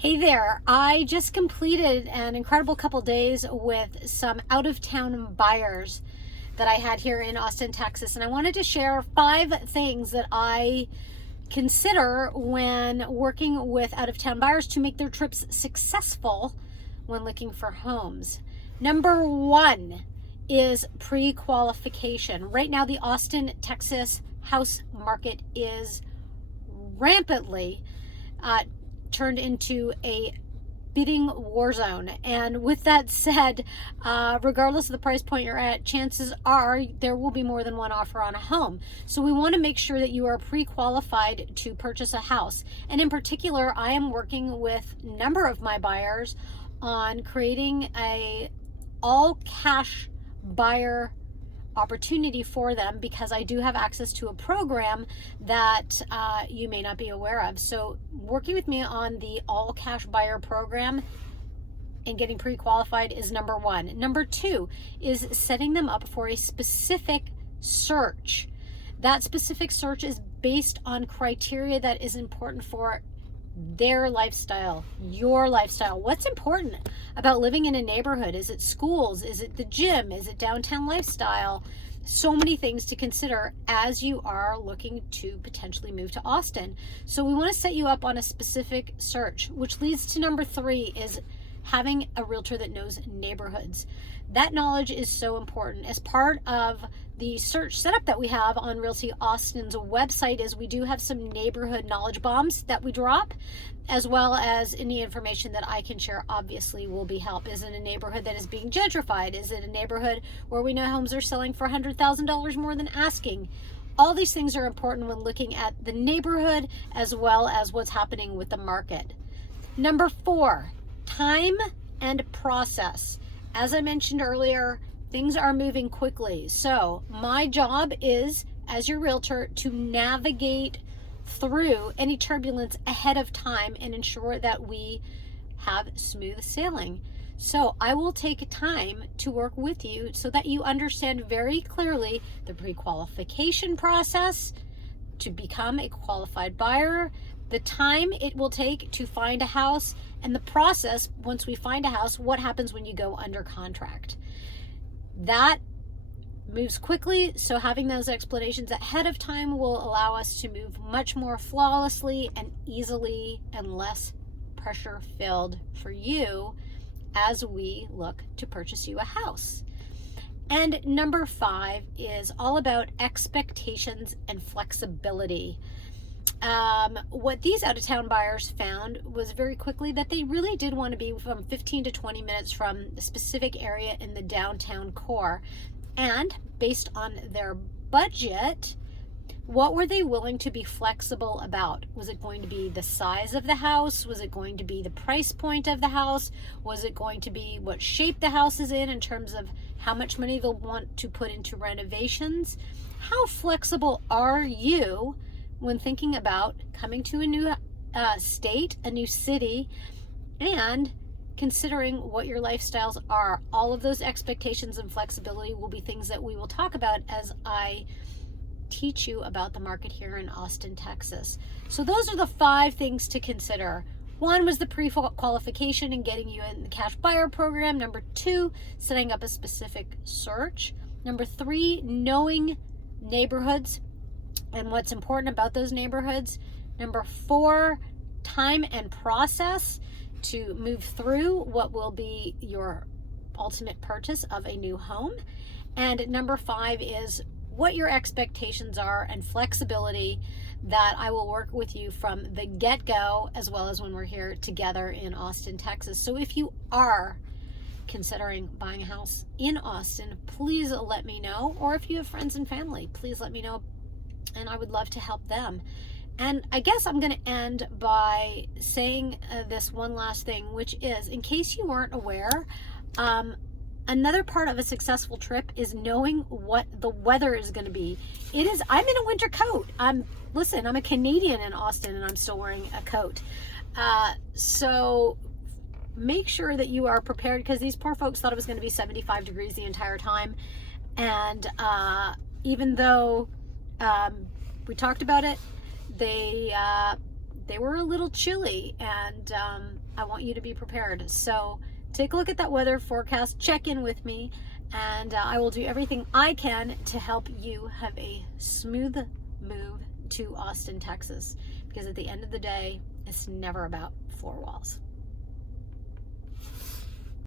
Hey there, I just completed an incredible couple days with some out-of-town buyers that I had here in Austin, Texas, and I wanted to share 5 things that I consider when working with out-of-town buyers to make their trips successful when looking for homes. Number 1 is pre-qualification. Right now, the Austin, Texas house market is rampantly turned into a bidding war zone. And with that said, regardless of the price point you're at, chances are there will be more than one offer on a home. So we want to make sure that you are pre-qualified to purchase a house. And in particular, I am working with a number of my buyers on creating a all cash buyer opportunity for them, because I do have access to a program that you may not be aware of. So working with me on the all cash buyer program and getting pre-qualified is number 1. Number 2 is setting them up for a specific search. That specific search is based on criteria that is important for their lifestyle, your lifestyle. What's important about living in a neighborhood? Is it schools? Is it the gym? Is it downtown lifestyle? So many things to consider as you are looking to potentially move to Austin. So we want to set you up on a specific search, which leads to number 3 is having a realtor that knows neighborhoods. That knowledge is so important. As part of the search setup that we have on Realty Austin's website is we do have some neighborhood knowledge bombs that we drop, as well as any information that I can share obviously will be help. Is it a neighborhood that is being gentrified? Is it a neighborhood where we know homes are selling for $100,000 more than asking? All these things are important when looking at the neighborhood as well as what's happening with the market. Number 4, time and process. As I mentioned earlier, things are moving quickly. So my job is, as your realtor, to navigate through any turbulence ahead of time and ensure that we have smooth sailing. So I will take time to work with you so that you understand very clearly the pre-qualification process to become a qualified buyer, the time it will take to find a house, and the process once we find a house, what happens when you go under contract. That moves quickly, so having those explanations ahead of time will allow us to move much more flawlessly and easily and less pressure filled for you as we look to purchase you a house. And number 5 is all about expectations and flexibility. What these out-of-town buyers found was very quickly that they really did want to be from 15 to 20 minutes from a specific area in the downtown core. And based on their budget, what were they willing to be flexible about? Was it going to be the size of the house? Was it going to be the price point of the house? Was it going to be what shape the house is in terms of how much money they'll want to put into renovations? How flexible are you when thinking about coming to a new state, a new city, and considering what your lifestyles are? All of those expectations and flexibility will be things that we will talk about as I teach you about the market here in Austin, Texas. So those are the 5 things to consider. 1 was the pre-qualification and getting you in the cash buyer program. Number 2, setting up a specific search. Number 3, knowing neighborhoods and what's important about those neighborhoods. Number 4, time and process to move through what will be your ultimate purchase of a new home. And number 5 is what your expectations are and flexibility that I will work with you from the get-go, as well as when we're here together in Austin, Texas. So if you are considering buying a house in Austin, please let me know. Or if you have friends and family, please let me know, and I would love to help them. And I guess I'm going to end by saying this one last thing, which is, in case you weren't aware, another part of a successful trip is knowing what the weather is going to be. I'm in a winter coat. Listen, I'm a Canadian in Austin and I'm still wearing a coat. So make sure that you are prepared, because these poor folks thought it was going to be 75 degrees the entire time. And even though we talked about it, they they were a little chilly, and I want you to be prepared. So take a look at that weather forecast, check in with me, and I will do everything I can to help you have a smooth move to Austin, Texas, because at the end of the day, it's never about four walls.